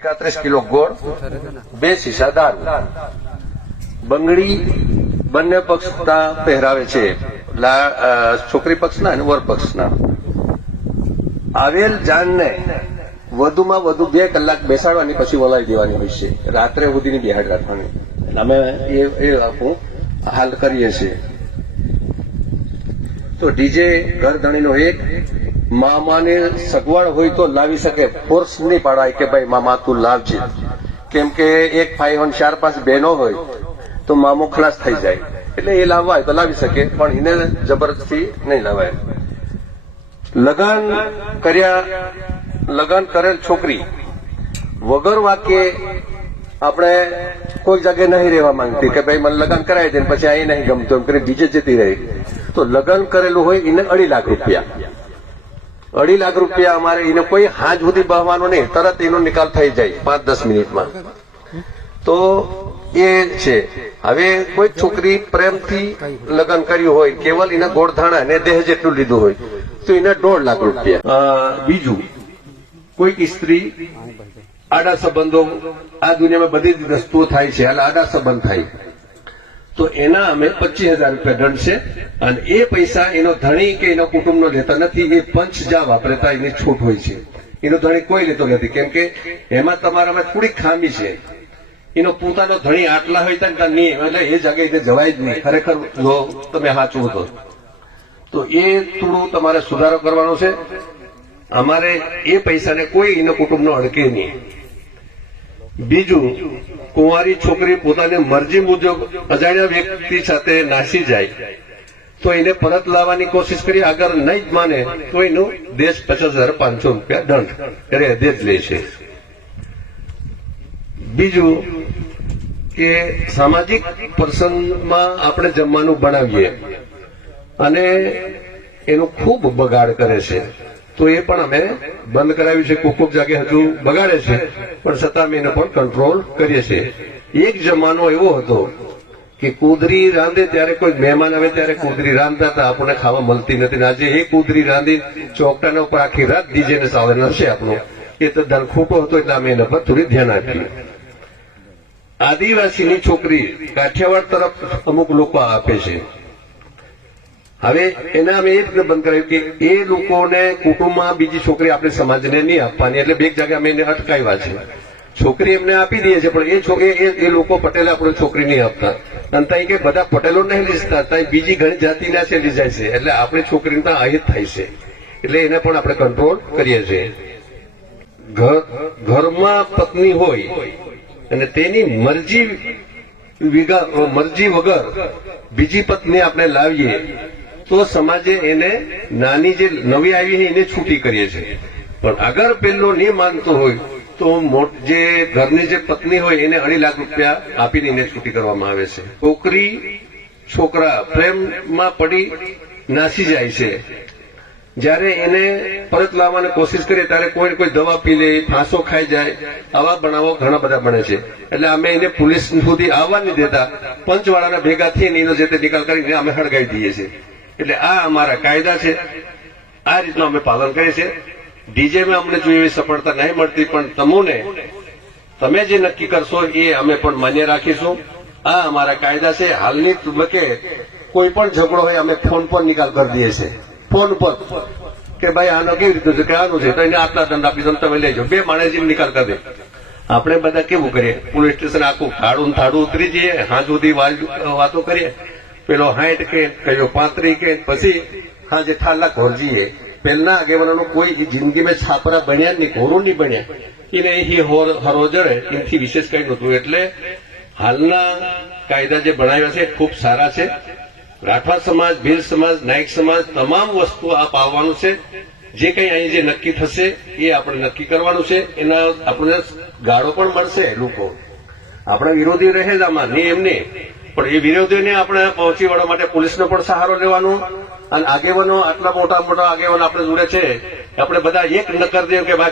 એકાત્રીસ kilo ગોળ બે શીશા દારૂ બંગડી બંને પક્ષના પહેરાવે છે. છોકરી પક્ષના અને વર પક્ષના. આવેલ જાનને વધુમાં વધુ બે કલાક બેસાડવાની પછી વલાવી દેવાની હોય છે. રાત્રે સુધીની બિહાડ રાખવાની. અમે એ એ હાલ કરીએ છીએ. તો ડીજે ઘર ધણીનો એક મામાને સગવડ હોય તો લાવી શકે. ફોર્સ નહીં પાડાય કે ભાઈ, મામા, તું લાવજે. કેમ કે એક ભાઈ હોય ચાર પાંચ બહેનો હોય, તો મામો ખલાસ થઈ જાય. એટલે એ લાવવા હોય તો લાવી શકે, પણ એને જબરદસ્તી નહીં લાવાય. લગન કર્યા, લગન કરેલ છોકરી, વગર વાક્ય આપણે કોઈ જગ્યાએ નહીં રહેવા માંગતી કે ભાઈ, મને લગન કરાવી દે પછી અહીં નહીં ગમતું. એમ કરીને બીજે જતી રહી. તો લગન કરેલું હોય એને અઢી લાખ રૂપિયા. અઢી લાખ રૂપિયા અમારે એને કોઈ હાજ સુધી બહવાનો નહીં. તરત એનો નિકાલ થઈ જાય પાંચ દસ મિનિટમાં. તો એ છે. હવે કોઈ છોકરી પ્રેમથી લગ્ન કર્યું હોય, કેવલ એના ગોળધાણા ને દેહ જેટલું લીધું હોય, તો એના દોઢ લાખ રૂપિયા. બીજું, કોઈક સ્ત્રી આડા સંબંધો, આ દુનિયામાં બધી જ વસ્તુઓ થાય છે આડા સંબંધ થાય. તો એના અમે પચીસ હજાર રૂપિયા દંડ છે. અને એ પૈસા એનો ધણી કે એનો કુટુંબનો લેતા નથી, એ પંચ જા વાપરતા, એની છૂટ હોય છે. એનો ધણી કોઈ લેતો નથી. કેમ કે એમાં તમારામાં થોડીક ખામી છે. એનો પોતાનો ધણી આટલા હોય ત્યાં નહીં, એટલે એ જગ્યાએ જવાય જ નહીં. ખરેખર જો તમે સાચું હતો તો એ થોડું તમારે સુધારો કરવાનો છે. અમારે એ પૈસાને કોઈ એનો કુટુંબનો અડકે નહીં. બીજું, કુંવારી છોકરી પોતાની મરજી મુજબ અજાણ્યા વ્યક્તિ સાથે નાસી જાય, તો એને પરત લાવવાની કોશિશ કરી આગળ નહીં જ માને, તો એનું દેશ પચાસ હજાર પાંચસો રૂપિયા દંડ હદે જ લે છે. બીજું કે સામાજિક પ્રસંગમાં આપણે જમવાનું બનાવીએ, અને એનો ખૂબ બગાડ કરે છે. તો એ પણ અમે બંધ કરાવ્યું છે. કોક કોક જાગે હજુ બગાડે છે. પણ છતાં અમે એને પણ કંટ્રોલ કરીએ છીએ. એક જમાનો એવો હતો કે કુદરી રાંધે ત્યારે કોઈ મહેમાન આવે ત્યારે કુદરી રાંધતા હતા. આપણને ખાવા મળતી નથી. આજે એ કુદરી રાંધી ચોકટાના ઉપર આખી રાત દીજે ને સાવધાન હશે આપણું. એ તો ધન ખોટો હતો એટલે અમે એના પર થોડી ધ્યાન આપ્યું આદિવાસીની છોકરી કાઠિયાવાડ તરફ અમુક લોકો આપે છે. હવે એને અમે એ રીતે બંધ કરાવ્યું કે એ લોકોને કુટુંબમાં બીજી છોકરી આપણે સમાજને નહીં આપવાની, એટલે બે જગ્યા અમે એને અટકાવ્યા છે. છોકરી એમને આપી દઈએ છે પણ એ છોકરી એ- લોકો પટેલ આપણે છોકરી નહીં આપતા. અને ત્યાં કે બધા પટેલો નહીં લીધતા ત્યાં બીજી ઘણી જાતિના છે લીજાય છે. એટલે આપણી છોકરીને ત્યાં અહિત થાય છે. એટલે એને પણ આપણે કંટ્રોલ કરીએ છીએ. ઘરમાં પત્ની હોય અને તેની મરજી મરજી વગર બીજી પત્ની આપણે લાવીએ તો સમાજે એને નાની જે નવી આવી છે, એને છૂટી કરીએ છીએ પણ અગર પેલો નહીં માનતો હોય, તો જે ઘરની જે પત્ની હોય, એને અઢી લાખ રૂપિયા આપીને એને છૂટી કરવામાં આવે છે. છોકરી, છોકરા પ્રેમમાં પડી, નાસી જાય છે. જ્યારે એને પરત લાવવાની કોશિશ કરીએ, ત્યારે કોઈ કોઈ દવા પી લે, ફાંસો ખાઈ જાય, આવા બનાવો ઘણા બધા બને છે. એટલે અમે એને પોલીસ સુધી આવવા નહીં દેતા. પંચવાળાના ભેગા થઈને એનો જે તે નિકાલ કરીને અમે હળગાવી દઈએ છીએ. એટલે આ અમારા કાયદા છે. આ રીતનું અમે પાલન કરીએ છીએ. ડીજેમાં અમને જો એવી સફળતા નહીં મળતી, પણ તમને, તમે જે નક્કી કરશો એ અમે પણ માન્ય રાખીશું. આ અમારા કાયદા છે. હાલની તબક્કે કોઈ પણ ઝઘડો હોય, અમે ફોન પર નિકાલ કરી દઈએ છીએ. ફોન પર. કે ભાઈ, આનો કેવી રીતનું છે કે આનું છે? તો એને આટલા દંડ આપી દો તમે લેજો. બે માણસ જેમ નિકાલ કરી દે. આપણે બધા કેવું કરીએ? પોલીસ સ્ટેશન આખું થાળું થાળું ઉતરી જઈએ. હાથ સુધી વાતો કરીએ. પેલો હાઈટ કે, કયો પાંત્રી કે, પછી હા જેઠાલા ઘોર જઈએ પહેલા આગેવાનોનું કોઈ જિંદગી જિંદગીમાં છાપરા બન્યા નહીં, ઘોરું નહીં બન્યા. એને એ હોર હરો વિશેષ કઈ નહોતું. એટલે હાલના કાયદા જે બનાવ્યા છે ખૂબ સારા છે. રાઠવા સમાજ, ભીલ સમાજ, નાયક સમાજ, તમામ વસ્તુ આપ આવવાનું છે. જે કંઈ અહીં જે નક્કી થશે એ આપણે નક્કી કરવાનું છે. એના આપણને ગાળો પણ મળશે લોકો. આપણા વિરોધી રહે જ આમાં, નહીં એમને પણ એ વિરોધીઓને આપણે પહોંચી વળવા માટે પોલીસનો પણ સહારો લેવાનો અને આગેવાનો આટલા મોટા મોટા આગેવાનો આપણે જોડે છે આપણે બધા એક નક્કર દઈએ કે ભાઈ